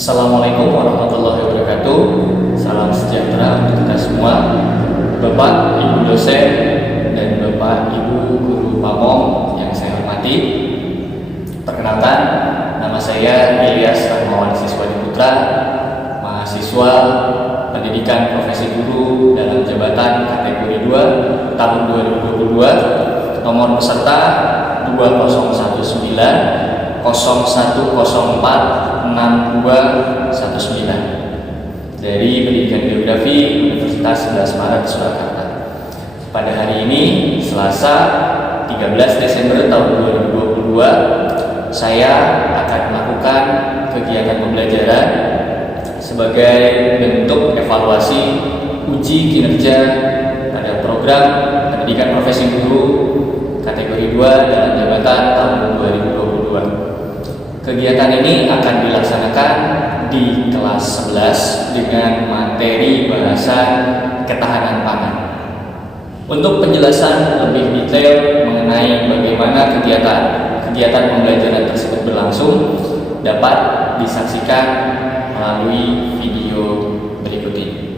Assalamualaikum warahmatullahi wabarakatuh. Salam sejahtera untuk kita semua, Bapak, Ibu dosen, dan Bapak, Ibu guru pamong yang saya hormati. Perkenalkan, nama saya Ilyas Rahmawan Siswadi Putra, mahasiswa pendidikan profesi guru dalam jabatan kategori 2 tahun 2022, nomor peserta 2019 0104 6219 dari Pendidikan Geografi Universitas 11 Maret Surakarta. Pada hari ini, Selasa 13 Desember tahun 2022, saya akan melakukan kegiatan pembelajaran sebagai bentuk evaluasi uji kinerja pada program Pendidikan Profesi Guru kategori 2 dalam jabatan tahun 2022. Kegiatan ini akan dilaksanakan di kelas 11 dengan materi bahasan ketahanan pangan. Untuk penjelasan lebih detail mengenai bagaimana kegiatan pembelajaran tersebut berlangsung dapat disaksikan melalui video berikut ini.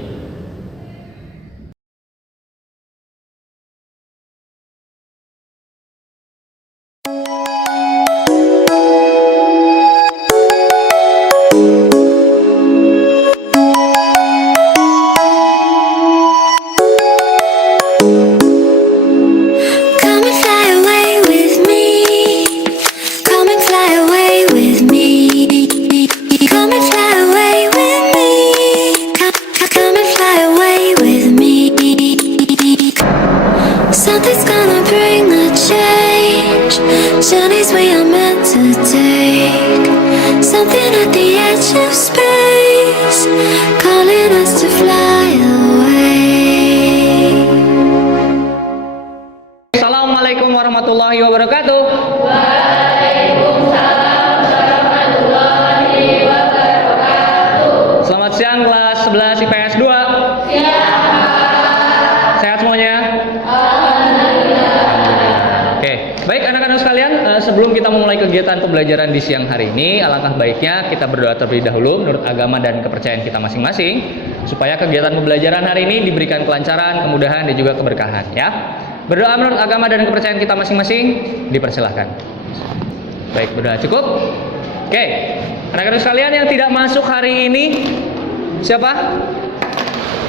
Something's gonna bring the change. Journeys we are meant to take. Something at the edge of space, calling us to fly away. Assalamualaikum warahmatullahi wabarakatuh. Waalaikumsalam warahmatullahi wabarakatuh. Selamat siang kelas 11 IPS 2. Sehat semuanya? Baik anak-anak sekalian, sebelum kita memulai kegiatan pembelajaran di siang hari ini, alangkah baiknya kita berdoa terlebih dahulu menurut agama dan kepercayaan kita masing-masing, supaya kegiatan pembelajaran hari ini diberikan kelancaran, kemudahan, dan juga keberkahan, ya. Berdoa menurut agama dan kepercayaan kita masing-masing, dipersilahkan. Baik, berdoa cukup. Oke, anak-anak sekalian yang tidak masuk hari ini, siapa?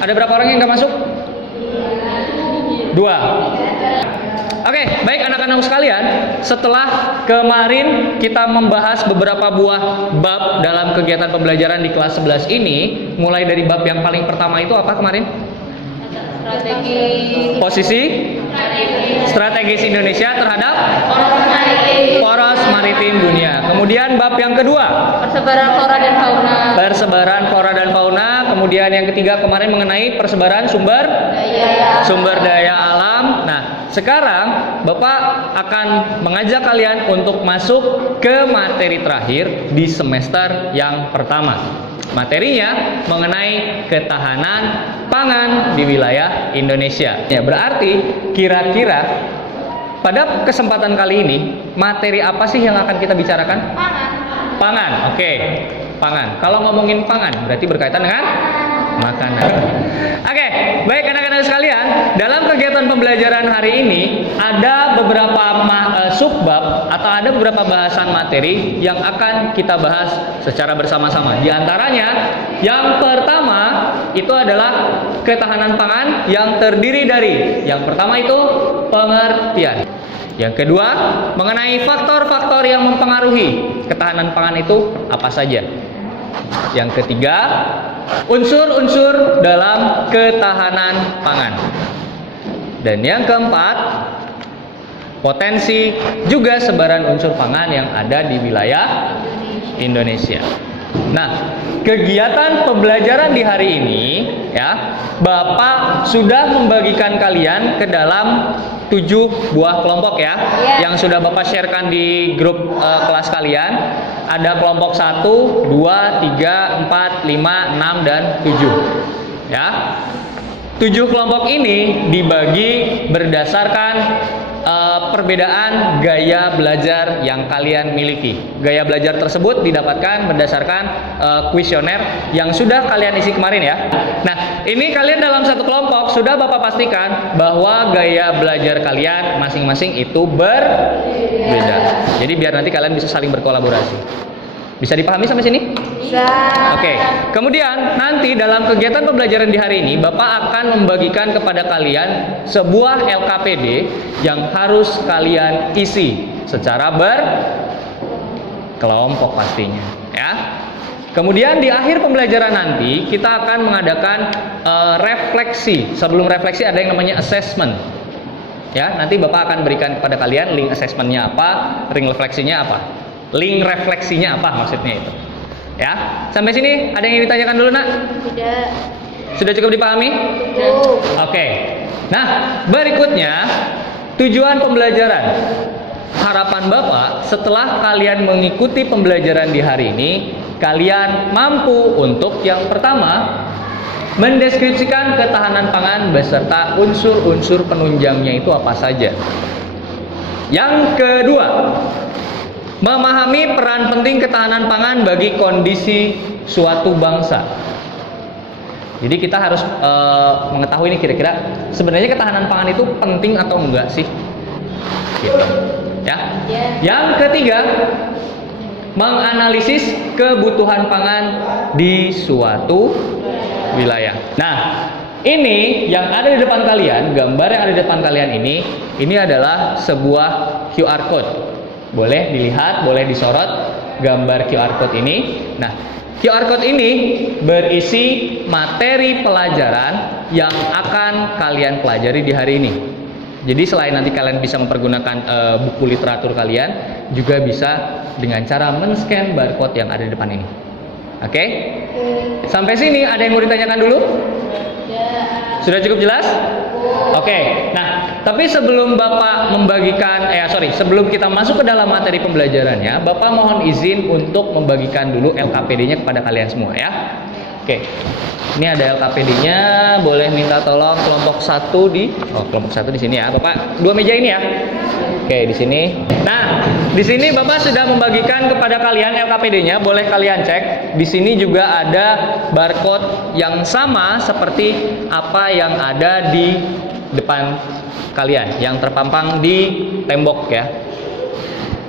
Ada berapa orang yang nggak masuk? 2. Oke, baik anak-anak sekalian, setelah kemarin kita membahas beberapa buah bab dalam kegiatan pembelajaran di kelas 11 ini, mulai dari bab yang paling pertama itu apa kemarin? Strategis Indonesia terhadap poros maritim dunia. Kemudian bab yang kedua, Persebaran flora dan fauna. Kemudian yang ketiga kemarin mengenai persebaran sumber daya alam. Nah, sekarang Bapak akan mengajak kalian untuk masuk ke materi terakhir di semester yang pertama. Materinya mengenai ketahanan pangan di wilayah Indonesia. Ya, berarti kira-kira pada kesempatan kali ini materi apa sih yang akan kita bicarakan? Pangan. Oke. Pangan. Kalau ngomongin pangan berarti berkaitan dengan makanan. Oke, baik anak-anak sekalian, dalam kegiatan pembelajaran hari ini ada beberapa subbab atau ada beberapa bahasan materi yang akan kita bahas secara bersama-sama. Di antaranya, yang pertama itu adalah ketahanan pangan yang terdiri dari yang pertama itu pengertian. Yang kedua, mengenai faktor-faktor yang mempengaruhi ketahanan pangan itu apa saja. Yang ketiga, unsur-unsur dalam ketahanan pangan. Dan yang keempat, potensi juga sebaran unsur pangan yang ada di wilayah Indonesia. Nah, kegiatan pembelajaran di hari ini, ya, Bapak sudah membagikan kalian ke dalam 7 buah kelompok, ya, yang sudah Bapak sharekan di grup kelas kalian. Ada kelompok 1, 2, 3, 4, 5, 6, dan 7. Ya. 7 kelompok ini dibagi berdasarkan perbedaan gaya belajar yang kalian miliki. Gaya belajar tersebut didapatkan berdasarkan kuesioner yang sudah kalian isi kemarin ya. Nah, ini kalian dalam satu kelompok sudah Bapak pastikan bahwa gaya belajar kalian masing-masing itu berbeda. Jadi biar nanti kalian bisa saling berkolaborasi. Bisa dipahami sampai sini? Bisa. Oke. Kemudian nanti dalam kegiatan pembelajaran di hari ini Bapak akan membagikan kepada kalian sebuah LKPD yang harus kalian isi secara berkelompok pastinya, ya. Kemudian di akhir pembelajaran nanti kita akan mengadakan refleksi. Sebelum refleksi ada yang namanya assessment. Ya, nanti Bapak akan berikan kepada kalian link assessmentnya apa, link refleksinya apa. Link refleksinya apa maksudnya itu. Ya, sampai sini ada yang ingin ditanyakan dulu, Nak? Tidak. Sudah cukup dipahami? Cukup. Oke. Nah, berikutnya tujuan pembelajaran. Harapan Bapak setelah kalian mengikuti pembelajaran di hari ini, kalian mampu untuk yang pertama mendeskripsikan ketahanan pangan beserta unsur-unsur penunjangnya itu apa saja. Yang kedua, memahami peran penting ketahanan pangan bagi kondisi suatu bangsa. Jadi kita harus mengetahui ini kira-kira sebenarnya ketahanan pangan itu penting atau enggak sih? Gitu. Ya. Yang ketiga, menganalisis kebutuhan pangan di suatu wilayah. Nah, ini yang ada di depan kalian, gambar yang ada di depan kalian ini adalah sebuah QR code. Boleh dilihat, boleh disorot gambar QR code ini. Nah, QR code ini berisi materi pelajaran yang akan kalian pelajari di hari ini. Jadi selain nanti kalian bisa mempergunakan buku literatur kalian, juga bisa dengan cara men-scan barcode yang ada di depan ini. Oke? Sampai sini ada yang mau ditanyakan dulu? Sudah cukup jelas? Oke. Nah, tapi sebelum Bapak membagikan, sebelum kita masuk ke dalam materi pembelajarannya, Bapak mohon izin untuk membagikan dulu LKPD-nya kepada kalian semua ya. Oke. Ini ada LKPD-nya, boleh minta tolong kelompok 1 kelompok 1 di sini ya. Bapak, 2 meja ini ya. Oke, di sini. Nah, di sini Bapak sudah membagikan kepada kalian LKPD-nya, boleh kalian cek. Di sini juga ada barcode yang sama seperti apa yang ada di depan kalian, yang terpampang di tembok ya.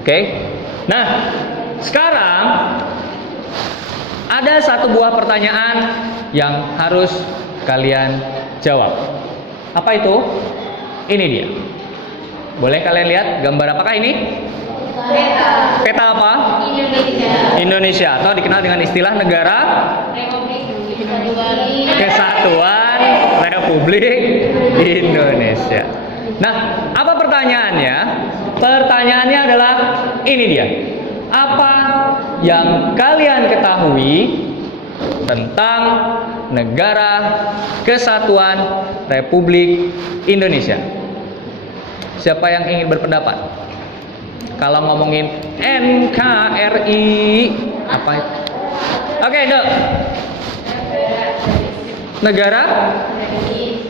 Oke. Nah, sekarang ada satu buah pertanyaan yang harus kalian jawab. Apa itu? Ini dia. Boleh kalian lihat gambar apakah ini? Peta. Peta apa? Indonesia. Indonesia atau dikenal dengan istilah negara Kesatuan Republik Indonesia. Nah, apa pertanyaannya? Pertanyaannya adalah ini dia. Apa yang kalian ketahui tentang Negara Kesatuan Republik Indonesia? Siapa yang ingin berpendapat? Kalau ngomongin NKRI, apa itu? Oke, Dok.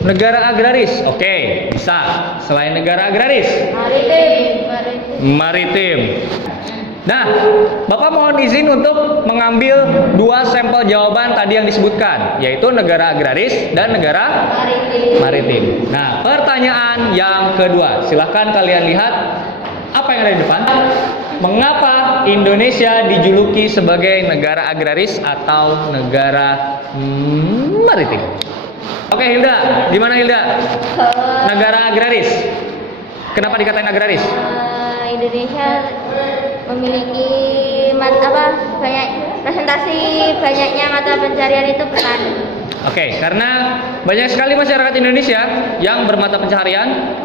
Negara agraris. Oke, bisa. Selain negara agraris? Maritim. Nah, Bapak mohon izin untuk mengambil 2 sampel jawaban tadi yang disebutkan, yaitu negara agraris dan negara maritim. Nah, pertanyaan yang kedua, silahkan kalian lihat apa yang ada di depan. Mengapa Indonesia dijuluki sebagai negara agraris atau negara maritim? Oke, Hilda, di mana Hilda? Negara agraris. Kenapa dikatain agraris? Indonesia memiliki banyak presentasi banyaknya mata pencarian itu petani. Oke, karena banyak sekali masyarakat Indonesia yang bermata pencaharian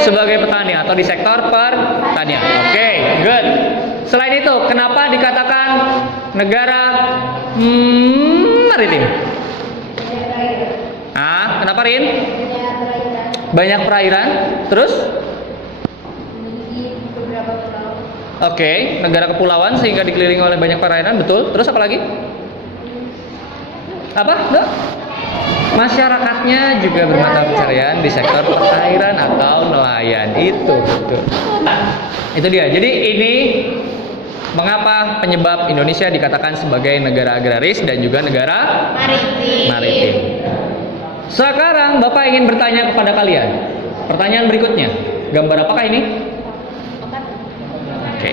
sebagai petani atau di sektor pertanian. Oke, good. Selain itu, kenapa dikatakan negara maritim? Kenapa Rin? Banyak perairan. Terus? Oke, negara kepulauan sehingga dikelilingi oleh banyak perairan, betul. Terus apa lagi? Apa? Enggak? Masyarakatnya juga bermata pencarian di sektor perairan atau nelayan. Itu betul. Itu dia. Jadi ini mengapa penyebab Indonesia dikatakan sebagai negara agraris dan juga negara maritim. Sekarang Bapak ingin bertanya kepada kalian. Pertanyaan berikutnya. Gambar apakah ini? Oke.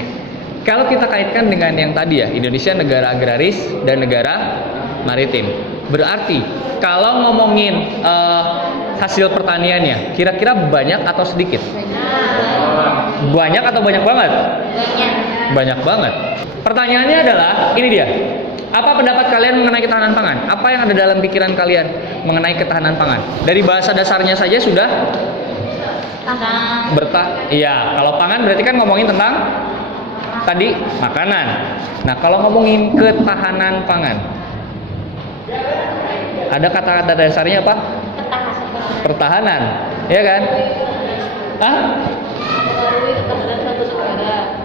Kalau kita kaitkan dengan yang tadi ya, Indonesia negara agraris dan negara maritim. Berarti kalau ngomongin hasil pertaniannya, kira-kira banyak atau sedikit? Banyak atau banyak banget? Banyak banget. Pertanyaannya adalah, ini dia. Apa pendapat kalian mengenai ketahanan pangan? Apa yang ada dalam pikiran kalian mengenai ketahanan pangan? Dari bahasa dasarnya saja sudah iya, kalau pangan berarti kan ngomongin tentang tadi makanan. Nah, kalau ngomongin ketahanan pangan, ada kata-kata dasarnya apa? Pertahanan, ya kan?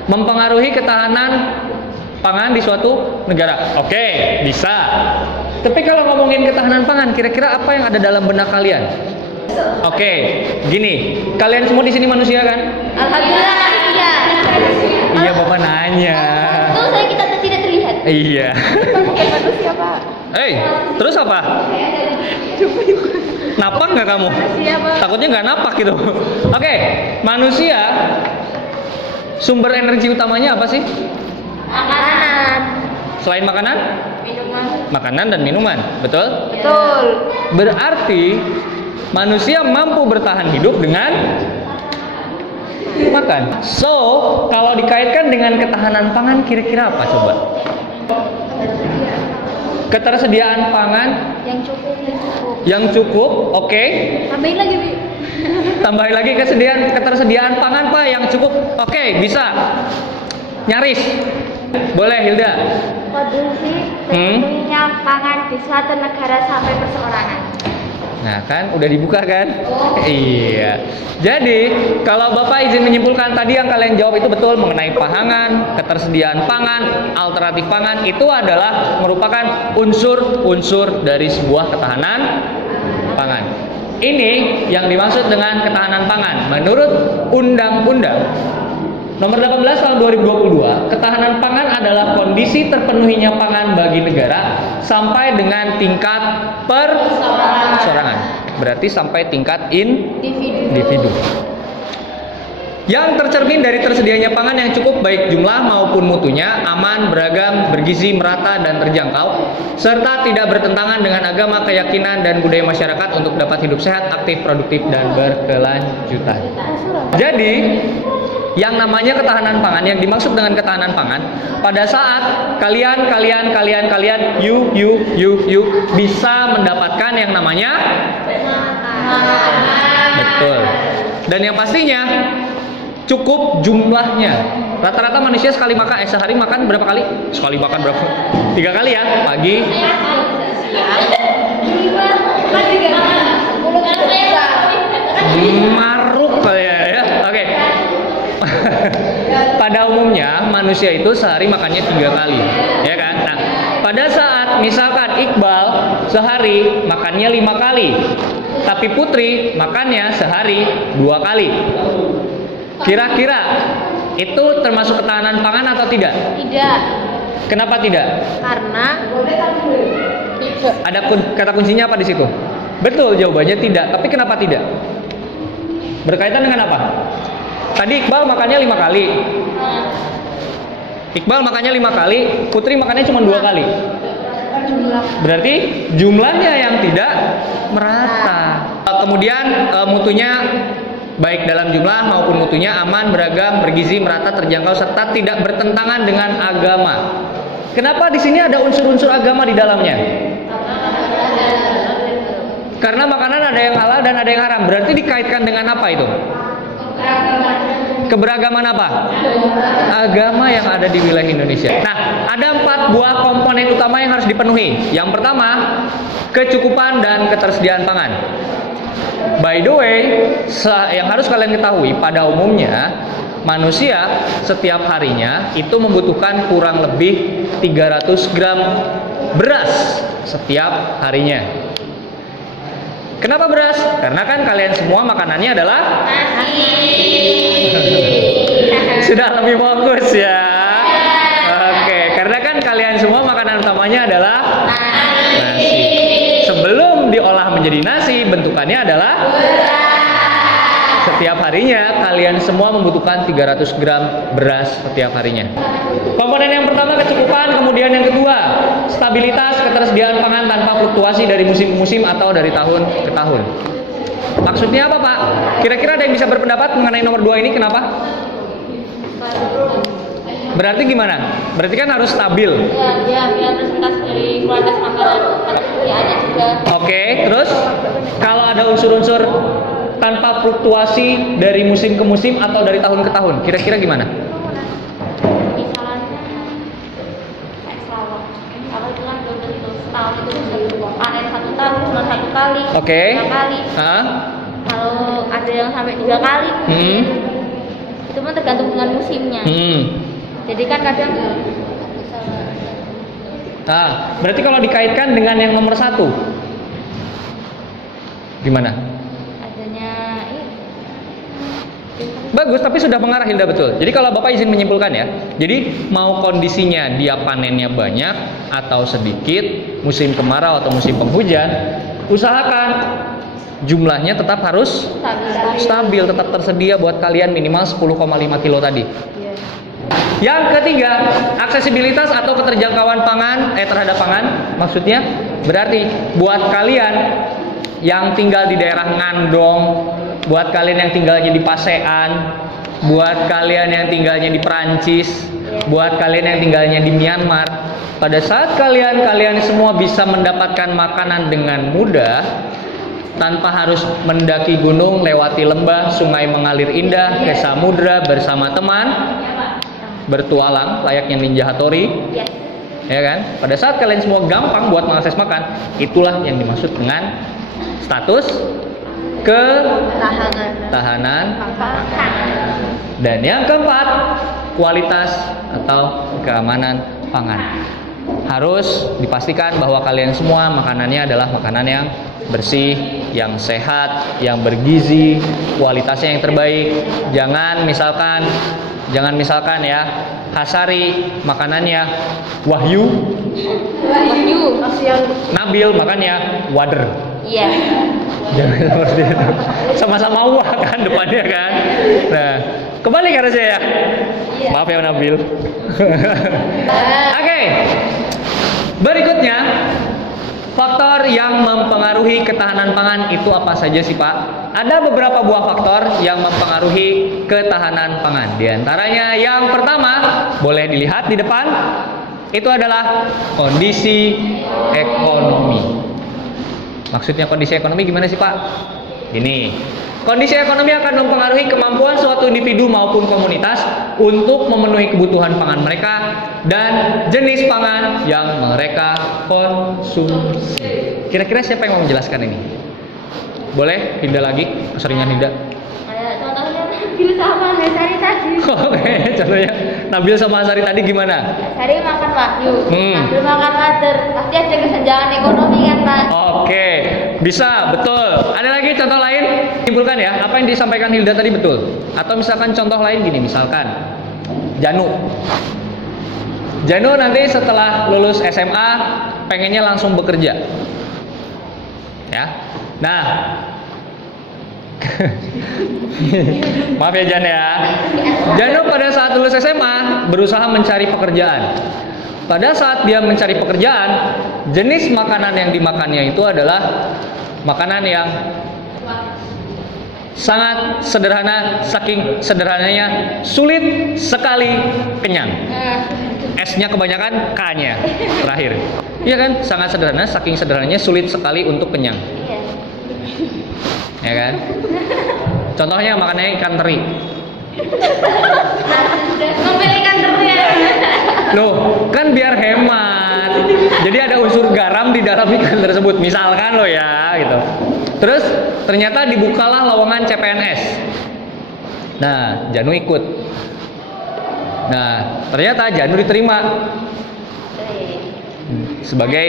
Mempengaruhi ketahanan pangan di suatu negara. Oke, bisa. Tapi kalau ngomongin ketahanan pangan, kira-kira apa yang ada dalam benak kalian? Oke, gini. Kalian semua di sini manusia kan? Alhamdulillah manusia. Iya, Bapak nanya. Itu saya kita tidak terlihat. Iya. Bukan manusia, Pak. Terus apa? Napak nggak kamu? Pak. Takutnya nggak napak gitu. Oke, manusia sumber energi utamanya apa sih? Makanan. Selain makanan? Minuman. Makanan dan minuman, betul? Betul. Berarti manusia mampu bertahan hidup dengan makan. So, kalau dikaitkan dengan ketahanan pangan, kira-kira apa coba? Ketersediaan pangan yang cukup, oke. Tambahin lagi, Bi. Tambahin lagi ketersediaan pangan Pak yang cukup. Oke, bisa. Nyaris. Boleh, Hilda. Produksi terpenuhinya pangan di suatu negara sampai perseorangan. Nah kan, udah dibuka kan? Iya. Jadi, kalau Bapak izin menyimpulkan tadi yang kalian jawab itu betul mengenai pangan, ketersediaan pangan, alternatif pangan, itu adalah merupakan unsur-unsur dari sebuah ketahanan pangan. Ini yang dimaksud dengan ketahanan pangan. Menurut Undang-Undang Nomor 18 tahun 2022, ketahanan pangan adalah kondisi terpenuhinya pangan bagi negara sampai dengan tingkat perseorangan. Berarti sampai tingkat individu. Yang tercermin dari tersedianya pangan yang cukup baik jumlah maupun mutunya, aman, beragam, bergizi, merata, dan terjangkau, serta tidak bertentangan dengan agama, keyakinan, dan budaya masyarakat untuk dapat hidup sehat, aktif, produktif, dan berkelanjutan. Jadi, yang namanya ketahanan pangan, yang dimaksud dengan ketahanan pangan, pada saat kalian you bisa mendapatkan yang namanya betul. Dan yang pastinya cukup jumlahnya. Rata-rata manusia sehari makan berapa kali? Sekali makan berapa? 3 kali ya, pagi, maruk ya. Oke. Pada umumnya manusia itu sehari makannya 3 kali, ya kan? Nah, pada saat misalkan Iqbal sehari makannya 5 kali, tapi Putri makannya sehari 2 kali. Kira-kira itu termasuk ketahanan pangan atau tidak? Tidak. Kenapa tidak? Karena Ada kata kuncinya apa di situ? Betul, jawabannya tidak. Tapi kenapa tidak? Berkaitan dengan apa? Tadi Iqbal makannya 5 kali. Iqbal makannya 5 kali, Putri makannya cuma 2 kali. Berarti jumlahnya yang tidak merata. Kemudian mutunya baik dalam jumlah maupun mutunya aman, beragam, bergizi, merata, terjangkau, serta tidak bertentangan dengan agama. Kenapa di sini ada unsur-unsur agama di dalamnya? Karena makanan ada yang halal dan ada yang haram. Berarti dikaitkan dengan apa itu? Keberagaman apa? Agama yang ada di wilayah Indonesia. Nah, ada 4 buah komponen utama yang harus dipenuhi. Yang pertama, kecukupan dan ketersediaan pangan. By the way, yang harus kalian ketahui, pada umumnya manusia setiap harinya itu membutuhkan kurang lebih 300 gram beras setiap harinya. Kenapa beras? Karena kan kalian semua makanannya adalah sudah lebih fokus ya. Oke, karena kan kalian semua makanan utamanya adalah nasi. Sebelum diolah menjadi nasi, bentukannya adalah setiap harinya kalian semua membutuhkan 300 gram beras setiap harinya. Komponen yang pertama kecukupan, kemudian yang kedua stabilitas, ketersediaan pangan tanpa fluktuasi dari musim ke musim atau dari tahun ke tahun. Maksudnya apa, Pak? Kira-kira ada yang bisa berpendapat mengenai nomor 2 ini kenapa? Berarti gimana? Berarti kan harus stabil. Ya, biar presentasi dari kualitas makanan ketersediaannya juga. Oke, terus kalau ada unsur-unsur tanpa fluktuasi dari musim ke musim atau dari tahun ke tahun, kira-kira gimana? Misalnya kayak sawah. Kalau itu kan belum tentu setahun itu bisa panen 1 tahun cuma 1 kali, Oke. 2 kali. Hah? Kalau ada yang sampai 2 kali, itu pun tergantung dengan musimnya. Jadi kan kadang Nah, berarti kalau dikaitkan dengan yang nomor 1 gimana? adanya Bagus, tapi sudah mengarah Hilda betul. Jadi kalau Bapak izin menyimpulkan ya. Jadi mau kondisinya dia panennya banyak atau sedikit, musim kemarau atau musim penghujan, usahakan jumlahnya tetap harus stabil, tetap tersedia buat kalian minimal 10,5 kilo tadi. Yang ketiga, aksesibilitas atau keterjangkauan pangan terhadap pangan. Maksudnya berarti buat kalian yang tinggal di daerah Ngandong, buat kalian yang tinggalnya di Pasean, buat kalian yang tinggalnya di Perancis, buat kalian yang tinggalnya di Myanmar, pada saat kalian semua bisa mendapatkan makanan dengan mudah tanpa harus mendaki gunung, lewati lembah, sungai mengalir indah, ke samudra bersama teman, bertualang layaknya Ninja Hattori, ya kan? Pada saat kalian semua gampang buat mengakses makan, itulah yang dimaksud dengan status ketahanan. Dan yang keempat, kualitas atau keamanan pangan. Harus dipastikan bahwa kalian semua makanannya adalah makanan yang bersih, yang sehat, yang bergizi, kualitasnya yang terbaik. Jangan misalkan ya, Hasari makanannya Wahyu, Nabil makannya Wader. Iya. Jangan seperti itu. Sama-sama wah kan depannya kan. Nah, kembali ke saya ya. Maaf ya Nabil. Oke. Berikutnya, faktor yang mempengaruhi ketahanan pangan itu apa saja sih Pak? Ada beberapa buah faktor yang mempengaruhi ketahanan pangan. Di antaranya yang pertama, boleh dilihat di depan, itu adalah kondisi ekonomi. Maksudnya kondisi ekonomi gimana sih Pak? Gini, kondisi ekonomi akan mempengaruhi kemampuan suatu individu maupun komunitas untuk memenuhi kebutuhan pangan mereka dan jenis pangan yang mereka konsumsi. Kira-kira siapa yang mau menjelaskan ini? Boleh? Hilda lagi? Keseringan Hilda. Contohnya Nabil sama Hasari tadi. Oke, contohnya Nabil sama Hasari tadi gimana? Hasari makan Wahyu, Nabil makan Wader. Pasti ada kesenjangan ekonomi kan Pak? Oke, bisa, betul. Ada lagi contoh lain? Simpulkan ya, apa yang disampaikan Hilda tadi betul? Atau misalkan contoh lain gini, misalkan Janu nanti setelah lulus SMA pengennya langsung bekerja. Ya. Nah, maaf ya Jan ya. Janu pada saat lulus SMA berusaha mencari pekerjaan. Pada saat dia mencari pekerjaan, jenis makanan yang dimakannya itu adalah makanan yang sangat sederhana, saking sederhananya sulit sekali kenyang. S-nya kebanyakan, K-nya terakhir. Iya kan? Sangat sederhana, saking sederhananya sulit sekali untuk kenyang. Ya kan? Contohnya makannya ikan teri. Ngomel ikan teri ya. Loh, kan biar hemat. Jadi ada unsur garam di dalam ikan tersebut, misalkan lo ya, gitu. Terus ternyata dibukalah lowongan CPNS. Nah, Janu ikut. Nah, ternyata Janu diterima. sebagai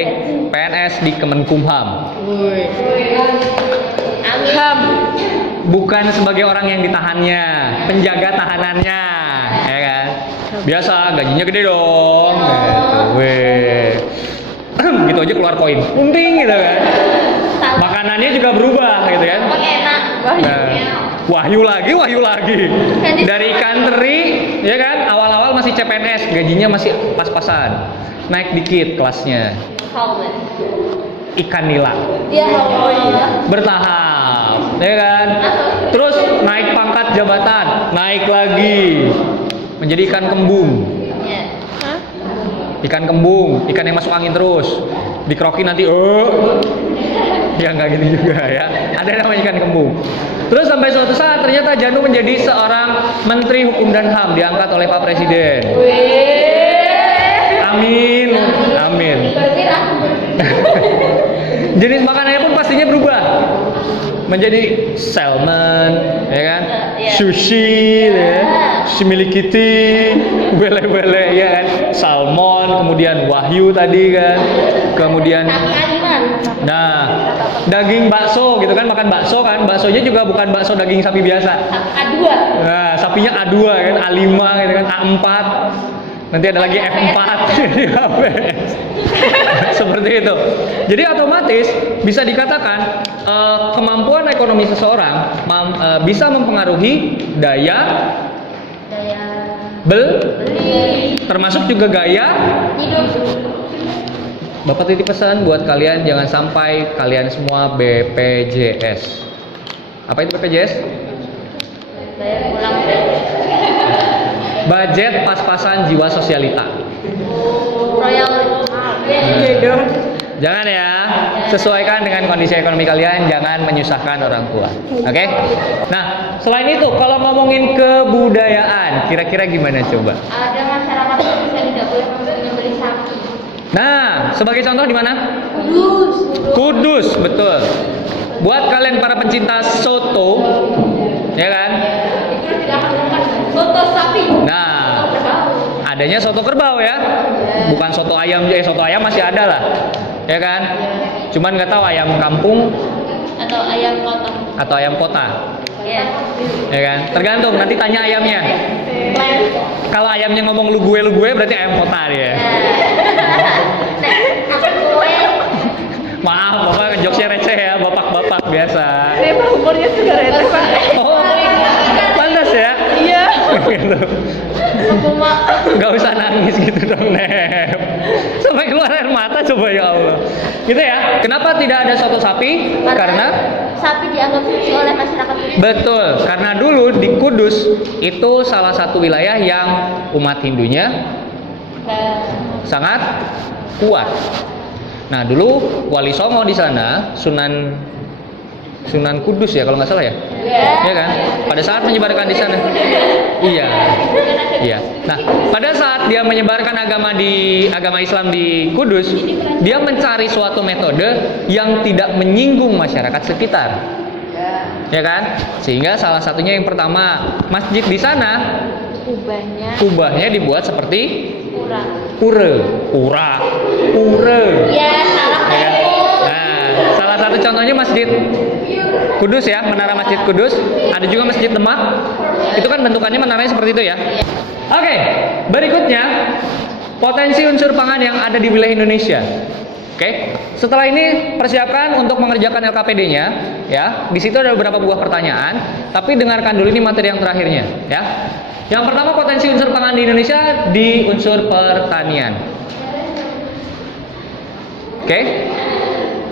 PNS di Kemenkumham. Bukan sebagai orang yang ditahannya, penjaga tahanannya, ya kan? Biasa gajinya gede dong, gitu. Weh. Gitu aja keluar koin, unting gitu kan. Makanannya juga berubah gitu kan. Enak. Nah, wahyu lagi. Dari ikan teri, ya kan? Awal-awal masih CPNS, gajinya masih pas-pasan. Naik dikit kelasnya. Ikan nila. Dia Allah. Bertahap, ya kan? Terus naik pangkat jabatan, naik lagi menjadi ikan kembung. Ikan kembung, ikan yang masuk angin terus. Dikerokin nanti, ya nggak gitu juga ya. Ada namanya ikan kembung. Terus sampai suatu saat ternyata Janu menjadi seorang Menteri Hukum dan HAM diangkat oleh Pak Presiden. Amin. Jenis makanannya pun pastinya berubah menjadi salmon, ya kan? Sushi, ya. Shimilikiti, bele-bele, ya kan? Salmon, kemudian wahyu tadi kan, kemudian, nah, daging bakso gitu kan, makan bakso kan, baksonya juga bukan bakso daging sapi biasa. A2. Nah, sapinya A2 kan, A5 gitu kan, A4. Nanti ada lagi F4 seperti itu. Jadi otomatis bisa dikatakan kemampuan ekonomi seseorang bisa mempengaruhi daya beli, termasuk juga gaya Hidup. Bapak titip pesan buat kalian, jangan sampai kalian semua BPJS. Apa itu BPJS? Bayar pulang. Budget pas-pasan jiwa sosialita. Royal. Jangan ya, sesuaikan dengan kondisi ekonomi kalian, jangan menyusahkan orang tua. Oke? Nah, selain itu kalau ngomongin kebudayaan, kira-kira gimana coba? Ada masyarakat yang tidak boleh membeli sapi. Nah, sebagai contoh di mana? Kudus. Kudus, betul. Buat kalian para pencinta soto, ya kan? Itu tidak akan makan soto sapi. Nah, adanya soto kerbau ya, bukan soto ayam. Soto ayam masih ada lah, ya kan? Cuman nggak tahu ayam kampung Atau ayam potong. atau ayam kota, Ya. ya kan? Tergantung. Nanti tanya ayamnya. Kalau ayamnya ngomong lu gue berarti ayam kota dia. Maaf, bapak jokesnya receh ya, bapak-bapak biasa. Umurnya sudah receh, Pak. Oh, pantas ya? Iya. Gitu. Gak usah nangis gitu dong, Nep. Sampai keluar air mata coba, ya Allah. Gitu ya. Kenapa tidak ada soto sapi? Karena sapi dianggap suci oleh masyarakat. betul, karena dulu di Kudus itu salah satu wilayah yang umat Hindunya sangat kuat. Nah, dulu Wali Songo di sana, Sunan Kudus ya kalau nggak salah ya. Iya kan? Pada saat menyebarkan di sana. Iya. Nah, pada saat dia menyebarkan agama Islam di Kudus, dia mencari suatu metode yang tidak menyinggung masyarakat sekitar. Ya kan? Sehingga salah satunya yang pertama, masjid di sana kubahnya dibuat seperti pura. Ya, salah. Ya kan? Nah, salah satu contohnya Masjid Kudus ya, Menara Masjid Kudus. Ada juga Masjid Demak. Itu kan bentukannya menaranya seperti itu ya. Oke, berikutnya potensi unsur pangan yang ada di wilayah Indonesia. Oke, setelah ini persiapkan untuk mengerjakan LKPD-nya ya. Di situ ada beberapa buah pertanyaan, tapi dengarkan dulu ini materi yang terakhirnya ya. Yang pertama, potensi unsur pangan di Indonesia di unsur pertanian. Oke.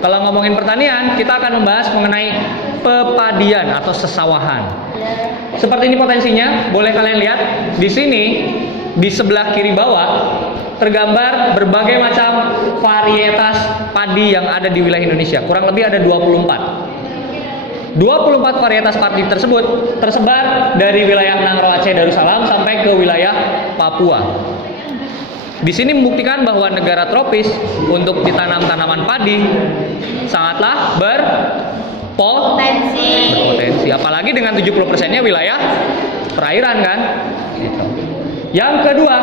Kalau ngomongin pertanian, kita akan membahas mengenai pepadian atau sesawahan. Seperti ini potensinya, boleh kalian lihat di sini di sebelah kiri bawah tergambar berbagai macam varietas padi yang ada di wilayah Indonesia. Kurang lebih ada 24 varietas padi tersebut tersebar dari wilayah Nangro Aceh Darussalam sampai ke wilayah Papua. Di sini membuktikan bahwa negara tropis untuk ditanam tanaman padi sangatlah berpotensi. Apalagi dengan 70%-nya wilayah perairan kan. Gitu. Yang kedua,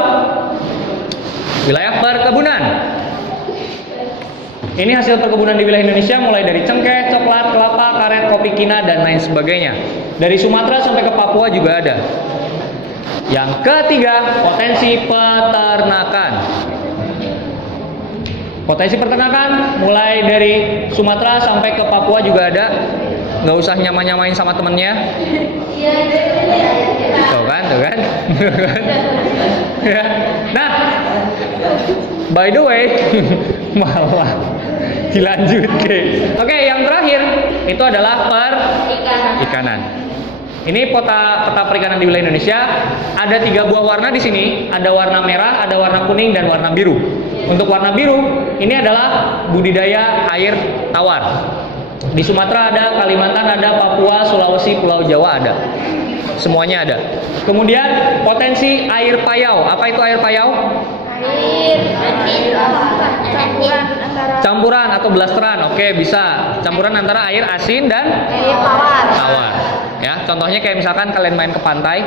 wilayah perkebunan. Ini hasil perkebunan di wilayah Indonesia mulai dari cengkeh, coklat, kelapa, karet, kopi kina, dan lain sebagainya. Dari Sumatera sampai ke Papua juga ada. Yang ketiga, potensi peternakan. Potensi peternakan mulai dari Sumatera sampai ke Papua juga ada. Nggak usah nyamain sama temennya. Tuh kan. Ya. Nah, by the way, malah dilanjut ke. Oke, yang terakhir itu adalah perikanan. Ini peta perikanan di wilayah Indonesia. Ada 3 buah warna di sini. Ada warna merah, ada warna kuning, dan warna biru. Untuk warna biru, ini adalah budidaya air tawar. Di Sumatera ada, Kalimantan ada, Papua, Sulawesi, Pulau Jawa ada. Semuanya ada. Kemudian potensi air payau. Apa itu air payau? Campuran atau blasteran. Oke, bisa. Campuran antara air asin dan air tawar. Ya, contohnya kayak misalkan kalian main ke pantai,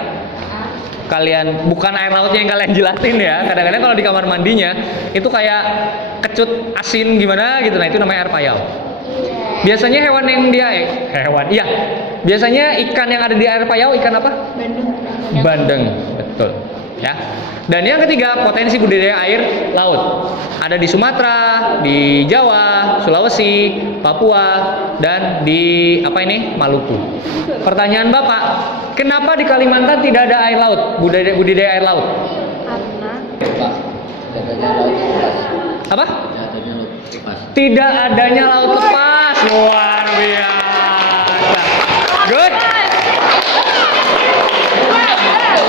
kalian bukan air lautnya yang kalian jelatin ya. Kadang-kadang kalau di kamar mandinya itu kayak kecut asin gimana gitu. Nah, itu namanya air payau. Biasanya hewan yang iya. Biasanya ikan yang ada di air payau ikan apa? Bandeng. Betul. Ya. Dan yang ketiga, potensi budidaya air laut. Ada di Sumatera, di Jawa, Sulawesi, Papua, dan di Maluku. Pertanyaan Bapak, kenapa di Kalimantan tidak ada air laut? Budidaya air laut? Apa? Tidak adanya laut lepas. Luar biasa. Good.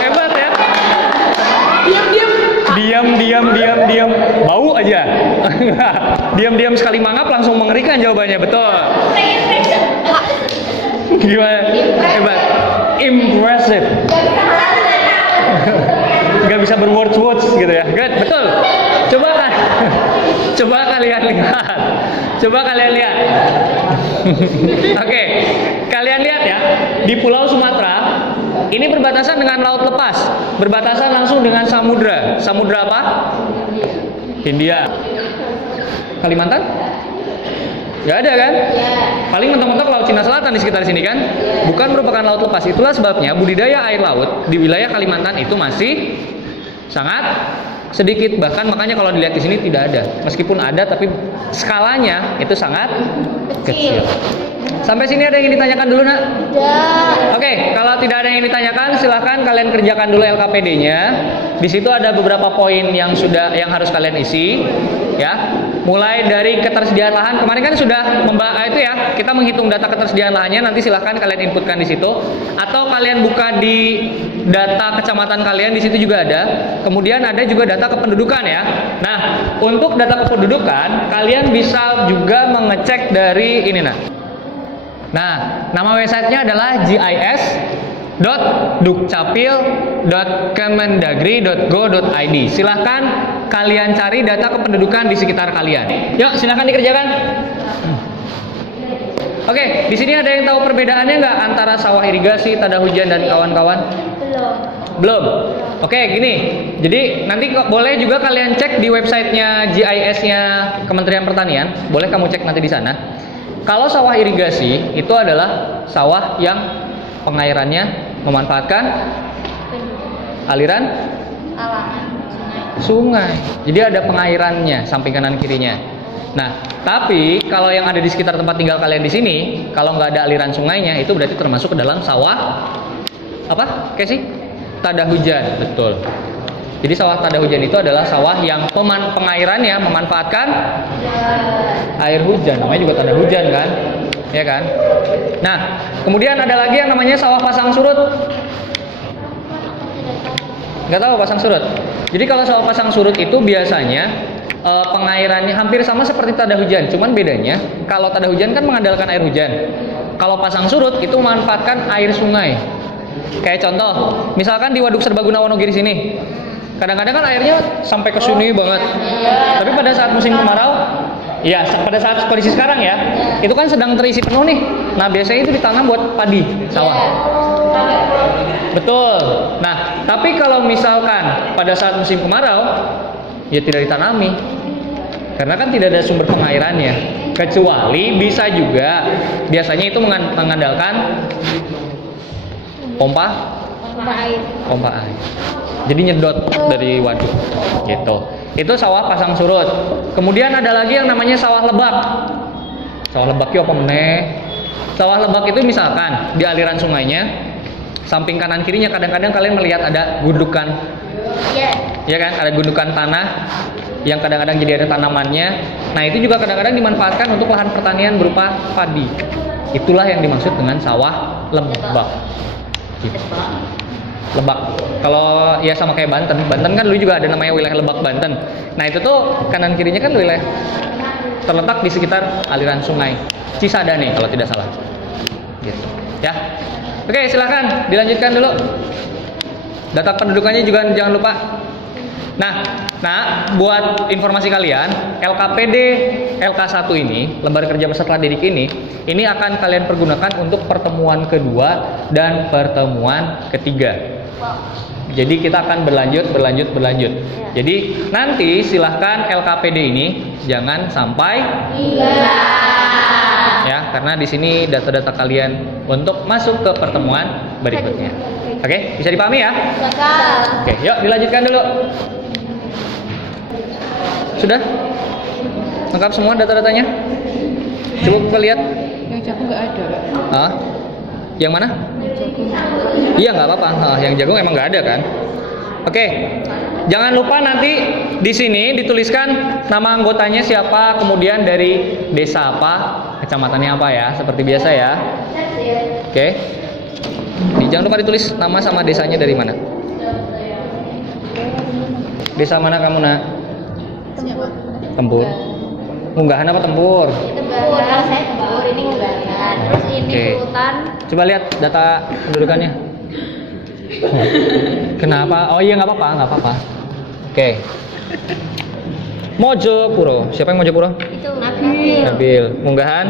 Hebat ya. Diam. Bau aja. Diam sekali mangap langsung mengerikan jawabannya. Betul. Gimana? Hebat. Impressive. Gak bisa berwords gitu ya. Good. Betul. Coba kalian lihat. Oke, kalian lihat ya, di Pulau Sumatera ini berbatasan dengan laut lepas, berbatasan langsung dengan samudra. Samudra apa? Hindia. Kalimantan? Gak ada kan? Paling mentok-mentok laut Cina Selatan di sekitar sini kan? Bukan merupakan laut lepas. Itulah sebabnya budidaya air laut di wilayah Kalimantan itu masih sangat sedikit, bahkan makanya kalau dilihat di sini tidak ada. Meskipun ada, tapi skalanya itu sangat kecil. Sampai sini ada yang ditanyakan dulu, Nak? Tidak. Oke, kalau tidak ada yang ditanyakan, silahkan kalian kerjakan dulu LKPD-nya. Di situ ada beberapa poin yang harus kalian isi, ya. Mulai dari ketersediaan lahan. Kemarin kan sudah kita menghitung data ketersediaan lahannya. Nanti silahkan kalian inputkan di situ, atau kalian buka di data kecamatan kalian, di situ juga ada. Kemudian ada juga data kependudukan ya. Nah, untuk data kependudukan kalian bisa juga mengecek dari ini Nah, nama websitenya adalah gis.dukcapil.kemendagri.go.id. Silahkan kalian cari data kependudukan di sekitar kalian. Yuk, silahkan dikerjakan. Oke, di sini ada yang tahu perbedaannya nggak antara sawah irigasi, tada hujan, dan kawan-kawan? Belum. Oke, gini. Jadi nanti boleh juga kalian cek di websitenya GIS-nya Kementerian Pertanian. Boleh kamu cek nanti di sana. Kalau sawah irigasi itu adalah sawah yang pengairannya memanfaatkan aliran sungai. Jadi ada pengairannya samping kanan kirinya. Nah, tapi kalau yang ada di sekitar tempat tinggal kalian di sini, kalau nggak ada aliran sungainya, itu berarti termasuk ke dalam sawah apa? Casey? Tada hujan, betul. Jadi sawah tada hujan itu adalah sawah yang pengairannya memanfaatkan air hujan. Namanya juga tada hujan kan? Ya kan? Nah, kemudian ada lagi yang namanya sawah pasang surut. Nggak tahu pasang surut? Jadi kalau sawah pasang surut itu biasanya pengairannya hampir sama seperti tada hujan. Cuman bedanya, kalau tada hujan kan mengandalkan air hujan. Kalau pasang surut itu memanfaatkan air sungai. Kayak contoh, misalkan di Waduk Serbaguna Wonogiri sini. Kadang-kadang kan airnya sampai ke sini banget. Tapi pada saat musim kemarau, ya pada saat kondisi sekarang ya, itu kan sedang terisi penuh nih. Nah, biasanya itu ditanam buat padi sawah. Betul. Nah, tapi kalau misalkan pada saat musim kemarau, ya tidak ditanami. Karena kan tidak ada sumber pengairannya. Kecuali bisa juga biasanya itu mengandalkan pompa air. Jadi nyedot dari waduk gitu. Itu sawah pasang surut. Kemudian ada lagi yang namanya sawah lebak. Sawah lebak itu apa meneh? Sawah lebak itu misalkan di aliran sungainya, samping kanan kirinya kadang-kadang kalian melihat ada gundukan. Iya. Ya kan, ada gundukan tanah yang kadang-kadang jadi ada tanamannya. Nah, itu juga kadang-kadang dimanfaatkan untuk lahan pertanian berupa padi. Itulah yang dimaksud dengan sawah lebak. Gitu. Lebak. Kalau ya sama kayak Banten. Banten kan dulu juga ada namanya wilayah Lebak Banten. Nah, itu tuh kanan kirinya kan wilayah terletak di sekitar aliran sungai Cisadane kalau tidak salah. Gitu. Ya. Oke, silakan dilanjutkan dulu. Data pendudukannya juga jangan lupa. Nah, buat informasi kalian, LKPD LK1 ini, Lembar Kerja Peserta Didik ini akan kalian pergunakan untuk pertemuan kedua dan pertemuan ketiga. Jadi kita akan berlanjut. Jadi nanti silahkan LKPD ini jangan sampai ya, karena di sini data-data kalian untuk masuk ke pertemuan berikutnya. Oke, bisa dipahami ya? Oke, yuk dilanjutkan dulu. Sudah? Lengkap semua data-datanya? Coba kita lihat. Yang jago nggak ada. Ah? Yang mana? Iya, nggak apa-apa. Yang jagung emang nggak ada kan? Oke. Jangan lupa nanti di sini dituliskan nama anggotanya siapa, kemudian dari desa apa, kecamatannya apa ya, seperti biasa ya. Oke. Jangan lupa ditulis nama sama desanya dari mana. Desa mana kamu, Nak? Tempur. Unggahan apa tempur? Tempur, kalau saya tempur, ini unggahan. Terus ini Oke. Sultan. Coba lihat data pendudukannya. Kenapa? Oh iya, nggak apa-apa. Oke. Mojopuro. Siapa yang Mojopuro? Itu Nabil. Nabil. Unggahan?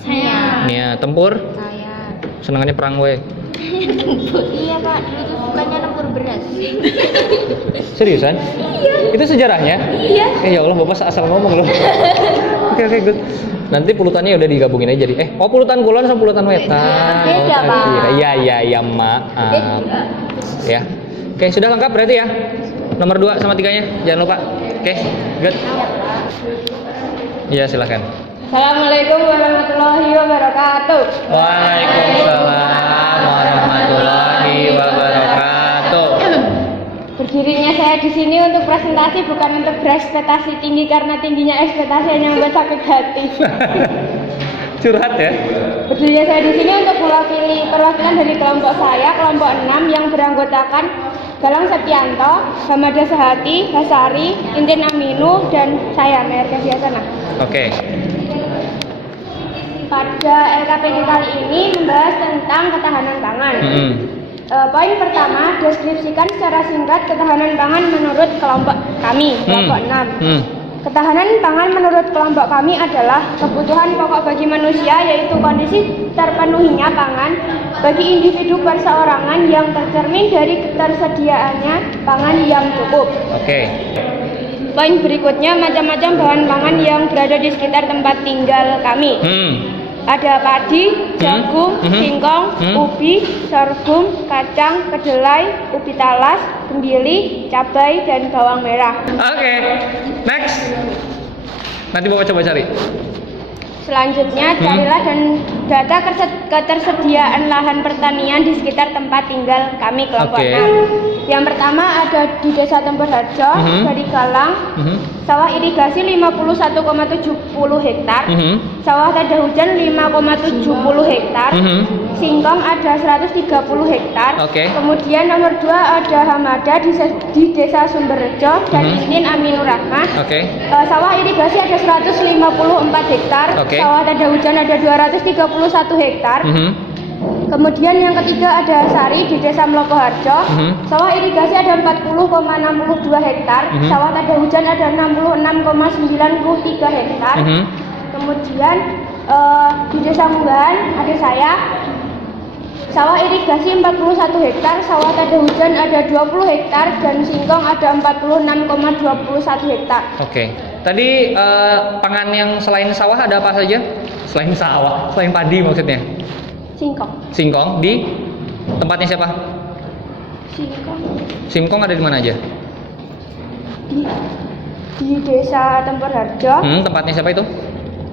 Saya. Nia. Tempur? Saya. Senangannya perang we. Iya Pak, dulu tuh bukannya tempur beras. Seriusan? Iya. Itu sejarahnya? Iya. Ya Allah, Bapak asal ngomong loh. Oke, good. Nanti pulutannya udah digabungin aja jadi. Pulutan kulon sama pulutan wetan. Beda, Pak. Iya, maaf. Ya. Oke, sudah lengkap berarti ya. Nomor 2 sama 3-nya, jangan lupa. Oke, good. Iya, silakan. Assalamualaikum warahmatullahi wabarakatuh. Waalaikumsalam warahmatullahi wabarakatuh. Berdirinya saya di sini untuk presentasi bukan untuk berekspektasi tinggi karena tingginya ekspektasi hanya membuat sakit hati. Curhat ya. Berdirinya saya di sini untuk mewakili perwakilan dari kelompok saya, kelompok 6 yang beranggotakan Galang Setianto, Hamada Sehati, Hasari, Intin Aminu, dan saya, Mer Kasiasana. Oke. Pada LKPD kali ini membahas tentang ketahanan pangan. Poin pertama, deskripsikan secara singkat ketahanan pangan menurut kelompok kami, kelompok 6. Ketahanan pangan menurut kelompok kami adalah kebutuhan pokok bagi manusia, yaitu kondisi terpenuhinya pangan bagi individu perseorangan yang tercermin dari ketersediaannya pangan yang cukup. Oke. Poin berikutnya, macam-macam bahan pangan yang berada di sekitar tempat tinggal kami. Ada padi, jagung, singkong, ubi, sorghum, kacang, kedelai, ubi talas, kembili, cabai, dan bawang merah. Oke. Next. Nanti Bapak coba cari. Selanjutnya, carilah dan data ketersediaan lahan pertanian di sekitar tempat tinggal kami, kelompok 6. Yang pertama ada di Desa Tempur Harjo, dari Galang, sawah irigasi 51,70 hektar, sawah tada hujan 5,70 hektar, singkong ada 130 hektar. Kemudian nomor 2 ada Hamada di Desa Sumberrejo dan Inin Aminur Rahmah. Sawah irigasi ada 154 hektar, sawah tada hujan ada 231 hektar. Kemudian yang ketiga ada Sari di Desa Mlokoharjo, sawah irigasi ada 40,62 hektar, sawah tada hujan ada 66,93 hektar. Kemudian di Desa Munggahan ada saya, sawah irigasi 41 hektar, sawah tada hujan ada 20 hektar, dan singkong ada 46,21 hektar. Tadi pangan yang selain sawah ada apa saja? Selain sawah, selain padi maksudnya. Singkong. Singkong di tempatnya siapa? Singkong Singkong ada di mana aja? di desa Tempur Harjo, Tempatnya siapa itu?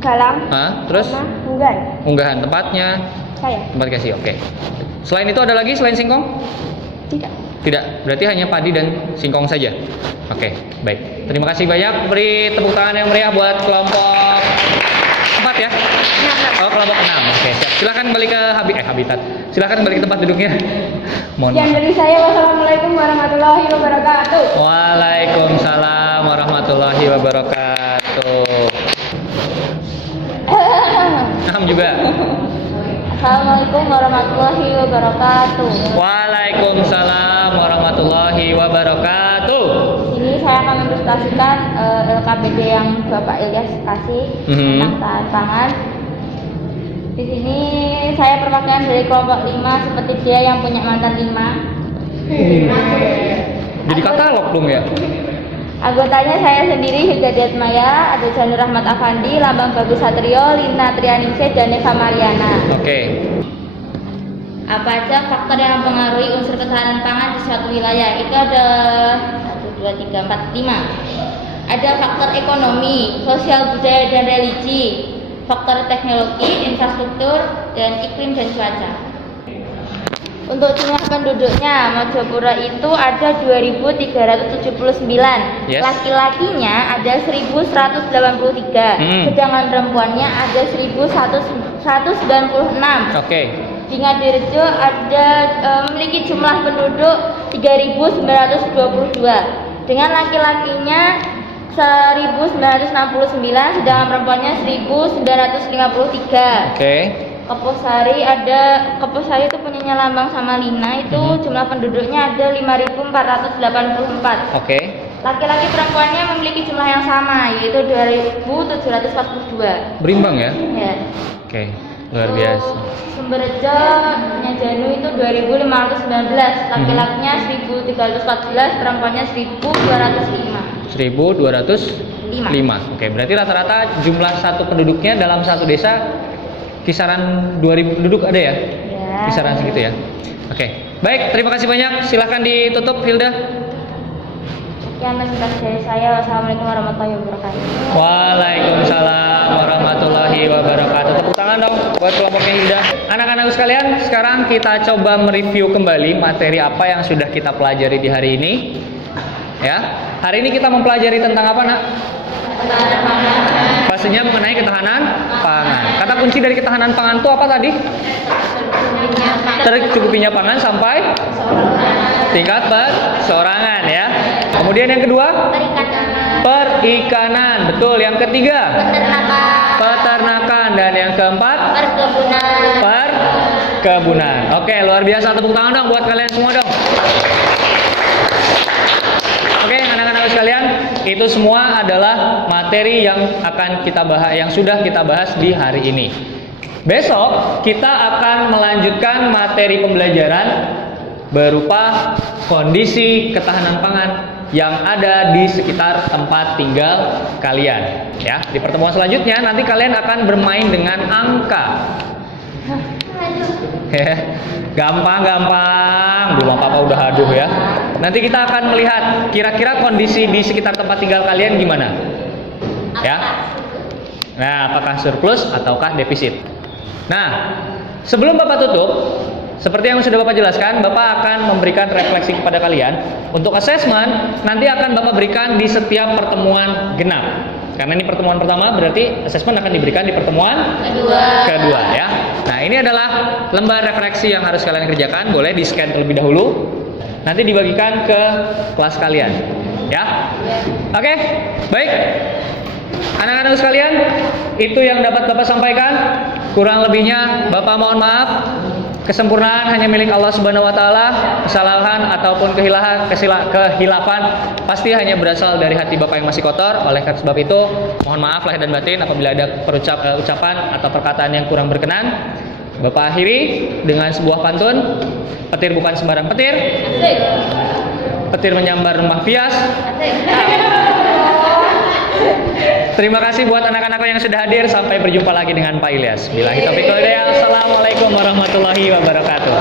Galang, Terus? sama Unggan. Unggahan tempatnya Saya tempat kasih. Oke. Selain itu ada lagi selain singkong? tidak. Tidak, berarti hanya padi dan singkong saja. Oke, baik. Terima kasih banyak. Beri tepuk tangan yang meriah buat kelompok 4 ya. Oh, kelompok 6. Oke, siap. Silakan balik ke habitat. Silakan balik ke tempat duduknya. Mohon Sekian maaf. dari saya. Wassalamualaikum warahmatullahi wabarakatuh. Waalaikumsalam warahmatullahi wabarakatuh. Paham juga. Assalamualaikum warahmatullahi wabarakatuh. Waalaikumsalam warahmatullahi wabarakatuh. Di sini saya akan mempresentasikan LKPD yang Bapak Ilyas kasih tentang tahan pangan. Di sini saya perwakilan dari kelompok 5 seperti dia yang punya mantan 5. Jadi katalog dong ya. Anggotanya saya sendiri Hidayat Maya, ada Janur Rahmat Afandi, Lambang Bagus Satrio, Lina Trianingsih, dan Neva Mariana. Oke. Apa aja faktor yang mempengaruhi unsur ketahanan pangan di suatu wilayah? Itu ada 1, 2, 3, 4, 5. Ada faktor ekonomi, sosial, budaya, dan religi, faktor teknologi, infrastruktur, dan iklim dan cuaca. Untuk jumlah penduduknya, Mojopuro itu ada 2.379. Yes. Laki-lakinya ada 1.183, sedangkan perempuannya ada 1.196. Oke. Di Ngadirejo ada memiliki jumlah penduduk 3.922, dengan laki-lakinya 1.969, sedangkan perempuannya 1.953. Oke. Keposari itu punyanya Lambang sama Lina, itu jumlah penduduknya ada 5.484. Oke. Laki-laki perempuannya memiliki jumlah yang sama, yaitu 2.742. Berimbang ya? Ya. Oke. Luar biasa. Sumberjo Janu itu 2.519, laki-lakinya 1.314, perempuannya 1.205. 1.205. Oke, berarti rata-rata jumlah satu penduduknya dalam satu desa kisaran 2.000 penduduk ada ya? Ya. Kisaran segitu ya. Oke. Baik, terima kasih banyak. Silahkan ditutup, Hilda. Sekian presentasi dari saya. Wassalamualaikum warahmatullahi wabarakatuh. Waalaikumsalam warahmatullahi wabarakatuh. Tepuk tangan dong buat kelompoknya Hilda. Anak-anakku sekalian, sekarang kita coba mereview kembali materi apa yang sudah kita pelajari di hari ini. Ya, hari ini kita mempelajari tentang apa, Nak? Pastinya mengenai ketahanan pangan. Kata kunci dari ketahanan pangan itu apa tadi? Tercukupinya pangan sampai tingkat perseorangan ya. Kemudian yang kedua, perikanan. Betul. Yang ketiga, peternakan. Dan yang keempat, perkebunan. Oke, luar biasa. Tepuk tangan dong buat kalian semua dong. Oke, anak-anak sekalian, itu semua adalah materi yang akan kita bahas, yang sudah kita bahas di hari ini. Besok kita akan melanjutkan materi pembelajaran berupa kondisi ketahanan pangan yang ada di sekitar tempat tinggal kalian. Ya, di pertemuan selanjutnya nanti kalian akan bermain dengan angka. Gampang-gampang. Belum apa-apa udah aduh ya. Nanti kita akan melihat kira-kira kondisi di sekitar tempat tinggal kalian gimana. Ya. Nah, apakah surplus ataukah defisit? Nah, sebelum Bapak tutup, seperti yang sudah Bapak jelaskan, Bapak akan memberikan refleksi kepada kalian. Untuk asesmen, nanti akan Bapak berikan di setiap pertemuan genap. Karena ini pertemuan pertama, berarti asesmen akan diberikan di pertemuan kedua ya. Nah, ini adalah lembar refleksi yang harus kalian kerjakan. Boleh di-scan terlebih dahulu. Nanti dibagikan ke kelas kalian. Ya. Oke, baik. Anak-anak sekalian, itu yang dapat Bapak sampaikan. Kurang lebihnya Bapak mohon maaf. Kesempurnaan hanya milik Allah Subhanahu wa taala. Kesalahan ataupun kehilafan pasti hanya berasal dari hati Bapak yang masih kotor. Oleh sebab itu, mohon maaf lahir dan batin apabila ada ucapan atau perkataan yang kurang berkenan. Bapak akhiri dengan sebuah pantun. Petir bukan sembarang petir. Petir menyambar rumah pias. Terima kasih buat anak-anak yang sudah hadir. Sampai berjumpa lagi dengan Pak Ilyas. Billahi taufiq wal hidayah. Assalamualaikum warahmatullahi wabarakatuh.